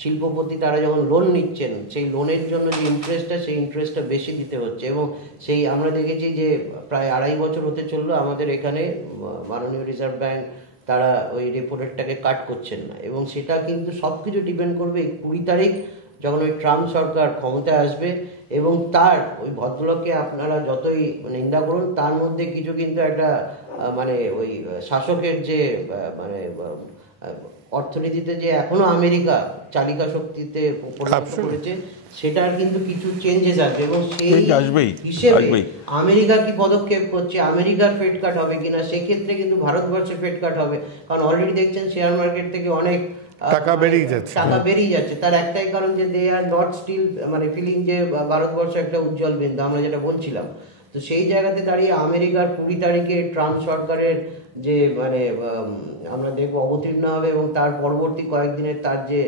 শিল্পপতি তারা যখন লোন নিচ্ছেন, সেই লোনের জন্য যে ইন্টারেস্টটা, সেই ইন্টারেস্টটা বেশি দিতে হচ্ছে। এবং সেই আমরা দেখেছি যে প্রায় 2.5 বছর হতে চললো আমাদের এখানে মাননীয় রিজার্ভ ব্যাংক তারা ওই রেপো রেটটাকে কাট করছেন না। এবং সেটা কিন্তু সব কিছু ডিপেন্ড করবে 20 তারিখ যখন ওই ট্রাম্প সরকার ক্ষমতায় আসবে, এবং তার ওই ভদ্রলোককে আপনারা যতই নিন্দা করুন, তার মধ্যে কিছু কিন্তু একটা মানে ওই শাসকের যে মানে অর্থনীতিতে যে এখনো আমেরিকা চালিকা শক্তিতে পরিণত করেছে, সেটার কিন্তু কিছু চেঞ্জেস আসবে। এবং সেই হিসেবে আমেরিকা কি পদক্ষেপ করছে, আমেরিকার ফেড কাট হবে কিনা, সেক্ষেত্রে কিন্তু ভারতবর্ষের ফেড কাট হবে। কারণ অলরেডি দেখছেন শেয়ার মার্কেট থেকে অনেক টাকা বেরিয়ে যাচ্ছে। তার একটাই কারণ যে দে আর নট স্টিল মানে ফিলিং যে ভারতবর্ষ একটা উজ্জ্বল বিন্দু, আমরা যেটা বলছিলাম। তো সেই জায়গাতে দাঁড়িয়ে আমেরিকার 20 তারিখে ট্রাম্প সরকারের যে মানে আমরা দেখবো অবতীর্ণ হবে, এবং তার পরবর্তী কয়েকদিনের তার যে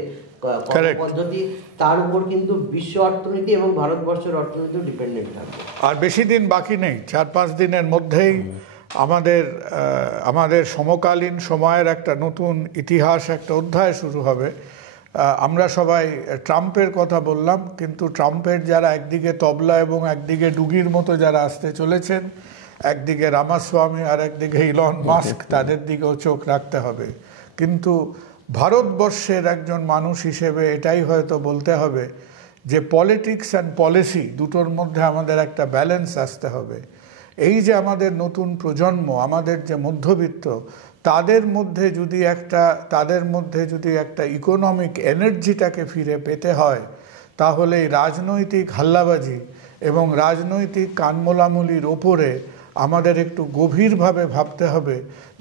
পদ্ধতি, তার উপর কিন্তু বিশ্ব অর্থনীতি এবং ভারতবর্ষের অর্থনীতিও ডিপেন্ডেন্ট থাকবে। আর বেশি দিন বাকি নেই, 4-5 দিনের মধ্যেই আমাদের সমকালীন সময়ের একটা নতুন ইতিহাস, একটা অধ্যায় শুরু হবে। আমরা সবাই ট্রাম্পের কথা বললাম, কিন্তু ট্রাম্পের যারা একদিকে তবলা এবং একদিকে ডুগির মতো যারা আসতে চলেছেন, একদিকে রামাস্বামী আর একদিকে ইলন মাস্ক, তাদের দিকেও চোখ রাখতে হবে। কিন্তু ভারতবর্ষের একজন মানুষ হিসেবে এটাই হয়তো বলতে হবে যে পলিটিক্স অ্যান্ড পলিসি দুটোর মধ্যে আমাদের একটা ব্যালেন্স আসতে হবে। এই যে আমাদের নতুন প্রজন্ম, আমাদের যে মধ্যবিত্ত, তাদের মধ্যে যদি একটা ইকোনমিক এনার্জিটাকে ফিরে পেতে হয়, তাহলে এই রাজনৈতিক হাল্লাবাজি এবং রাজনৈতিক কানমোলামুলির ওপরে আমাদের একটু গভীরভাবে ভাবতে হবে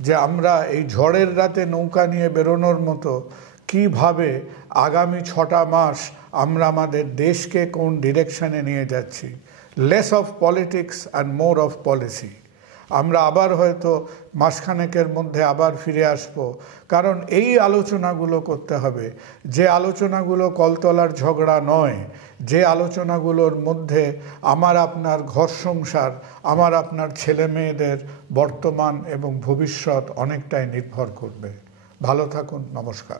যে আমরা এই ঝড়ের রাতে নৌকা নিয়ে বেরোনোর মতো কিভাবে আগামী 6টা মাস আমরা আমাদের দেশকে কোন ডিরেকশনে নিয়ে যাচ্ছি। Less of politics and more of policy. আমরা আবার হয়তো মাসখানেকের মধ্যে আবার ফিরে আসব, কারণ এই আলোচনাগুলো করতে হবে, যে আলোচনাগুলো কলতলার ঝগড়া নয়, যে আলোচনাগুলোর মধ্যে আমার আপনার ঘর সংসার, আমার আপনার ছেলে মেয়েদের বর্তমান এবং ভবিষ্যৎ অনেকটাই নির্ভর করবে। ভালো থাকুন, নমস্কার।